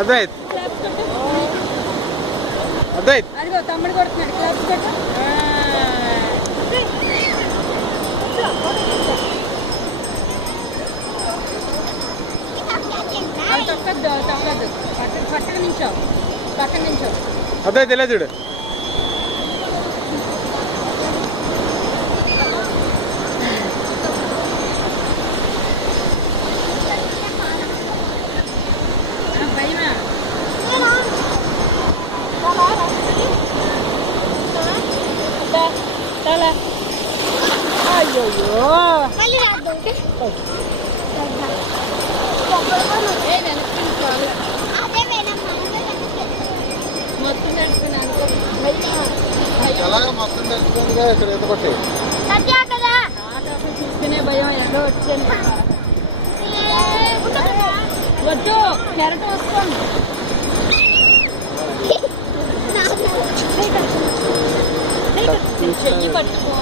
అద్వైత్ అద్వైత్ అదిగో తమ్ముడు కొడుతున్నాడు క్లాప్స్ కొట్టు. తొక్కద్దు తొక్కద్దు పక్కన నించో పక్కన నించో. అద్వైత్ ఎలా చూడు. భయమా అయ్యో మొత్తం నడుచుకున్నాను మొత్తం తెలిసిపోయిందిగా ఇక్కడ ఎంత పట్టి ఆకాశం చూసుకునే భయం ఏదో వచ్చాను. వద్దు కెరట వస్తుంది. చెయ్యి పట్టుకో.